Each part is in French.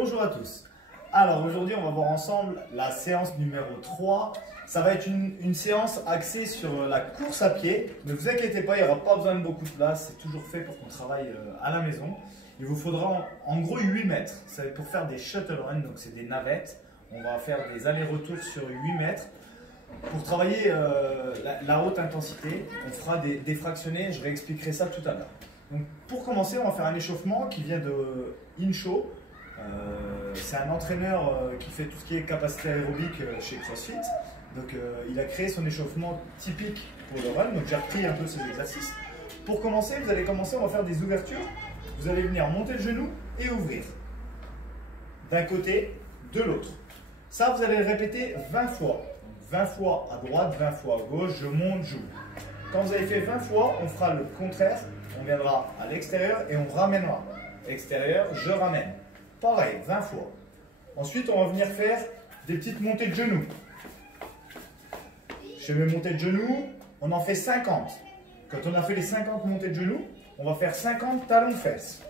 Bonjour à tous. Alors aujourd'hui on va voir ensemble la séance numéro 3. Ça va être une séance axée sur la course à pied. Ne vous inquiétez pas, il n'y aura pas besoin de beaucoup de place. C'est toujours fait pour qu'on travaille à la maison. Il vous faudra en gros 8 mètres. C'est pour faire des shuttle runs, donc c'est des navettes. On va faire des allers-retours sur 8 mètres. Pour travailler la haute intensité, on fera des fractionnés. Je réexpliquerai ça tout à l'heure. Donc pour commencer, on va faire un échauffement qui vient de Incho. C'est un entraîneur qui fait tout ce qui est capacité aérobique chez CrossFit. Donc il a créé son échauffement typique pour le run. Donc j'ai repris un peu ces exercices. Pour commencer, vous allez commencer, on va faire des ouvertures. Vous allez venir monter le genou et ouvrir. D'un côté, de l'autre. Ça, vous allez le répéter 20 fois. 20 fois à droite, 20 fois à gauche, je monte, j'ouvre. Quand vous avez fait 20 fois, on fera le contraire. On viendra à l'extérieur et on ramènera. Extérieur, je ramène. Pareil, 20 fois. Ensuite, on va venir faire des petites montées de genoux. Je fais mes montées de genoux, on en fait 50. Quand on a fait les 50 montées de genoux, on va faire 50 talons-fesses.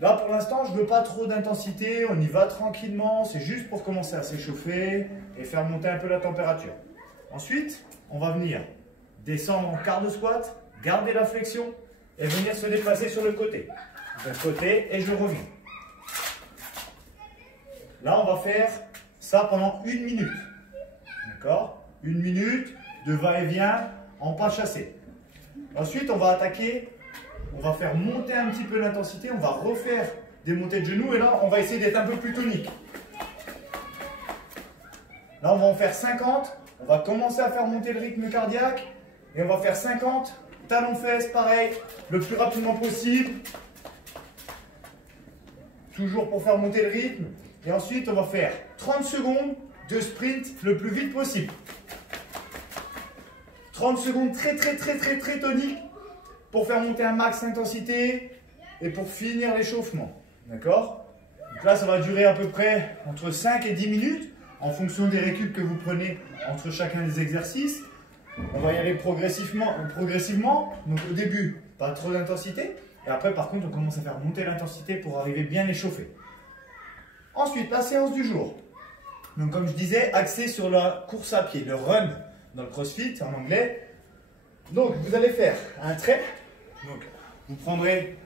Là, pour l'instant, je ne veux pas trop d'intensité, on y va tranquillement. C'est juste pour commencer à s'échauffer et faire monter un peu la température. Ensuite, on va venir descendre en quart de squat, garder la flexion et venir se déplacer sur le côté. D'un côté et je reviens. Là, on va faire ça pendant 1 minute. D'accord? 1 minute de va-et-vient en pas chassé. Ensuite, on va attaquer, on va faire monter un petit peu l'intensité, on va refaire des montées de genoux et là, on va essayer d'être un peu plus tonique. Là, on va en faire 50. On va commencer à faire monter le rythme cardiaque et on va faire 50 talons-fesses, pareil, le plus rapidement possible. Toujours pour faire monter le rythme. Et ensuite, on va faire 30 secondes de sprint le plus vite possible. 30 secondes très tonique pour faire monter un max d'intensité et pour finir l'échauffement. D'accord? Donc là, ça va durer à peu près entre 5 et 10 minutes en fonction des récup que vous prenez entre chacun des exercices. On va y aller progressivement. Donc au début, pas trop d'intensité. Et après, par contre, on commence à faire monter l'intensité pour arriver bien échauffé. Ensuite, la séance du jour. Donc, comme je disais, axée sur la course à pied, le run dans le CrossFit en anglais. Donc, vous allez faire un trait. Donc, vous prendrez,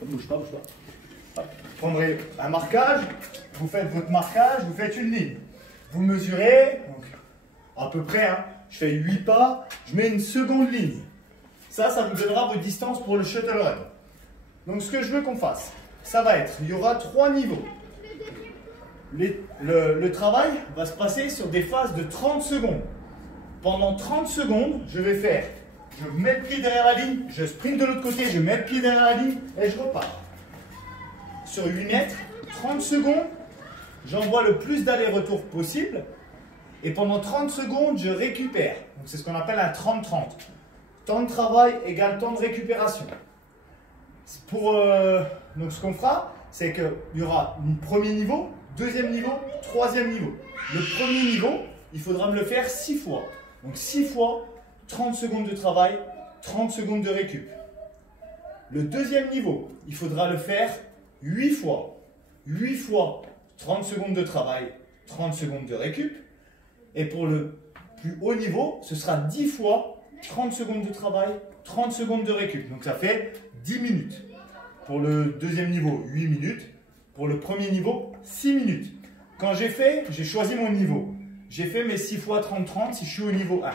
bouge pas. Vous prendrez un marquage. Vous faites votre marquage, vous faites une ligne. Vous mesurez, donc à peu près, hein, je fais 8 pas, je mets une seconde ligne. Ça vous donnera votre distance pour le shuttle run. Donc, ce que je veux qu'on fasse, ça va être, il y aura 3 niveaux. Le travail va se passer sur des phases de 30 secondes. Pendant 30 secondes, je vais faire, je mets le pied derrière la ligne, je sprint de l'autre côté, je mets le pied derrière la ligne et je repars. Sur 8 mètres, 30 secondes, j'envoie le plus d'allers-retours possible. Et pendant 30 secondes, je récupère. Donc, c'est ce qu'on appelle un 30-30. Temps de travail égale temps de récupération. Donc ce qu'on fera, c'est qu'il y aura un premier niveau, deuxième niveau, troisième niveau. Le premier niveau, il faudra me le faire 6 fois. Donc 6 fois, 30 secondes de travail, 30 secondes de récup. Le deuxième niveau, il faudra le faire 8 fois. 8 fois, 30 secondes de travail, 30 secondes de récup. Et pour le plus haut niveau, ce sera 10 fois 30 secondes de travail, 30 secondes de récup. Donc ça fait 10 minutes. Pour le deuxième niveau, 8 minutes. Pour le premier niveau, 6 minutes. Quand j'ai choisi mon niveau. J'ai fait mes 6 fois 30-30 si je suis au niveau 1.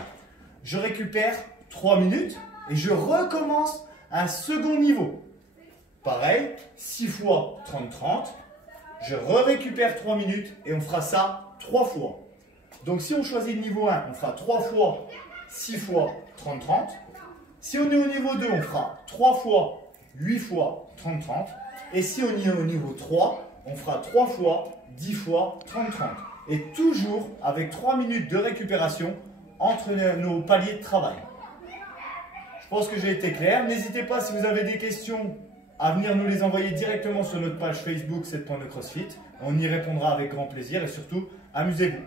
Je récupère 3 minutes et je recommence un second niveau. Pareil, 6 fois 30-30. Je récupère 3 minutes et on fera ça 3 fois. Donc si on choisit le niveau 1, on fera 3 fois 6 fois 30-30. Si on est au niveau 2, on fera 3 fois 8 fois 30-30. Et si on est au niveau 3, on fera 3 fois 10 fois 30-30. Et toujours avec 3 minutes de récupération entre nos paliers de travail. Je pense que j'ai été clair. N'hésitez pas si vous avez des questions à venir nous les envoyer directement sur notre page Facebook 7 points de CrossFit. On y répondra avec grand plaisir et surtout, amusez-vous.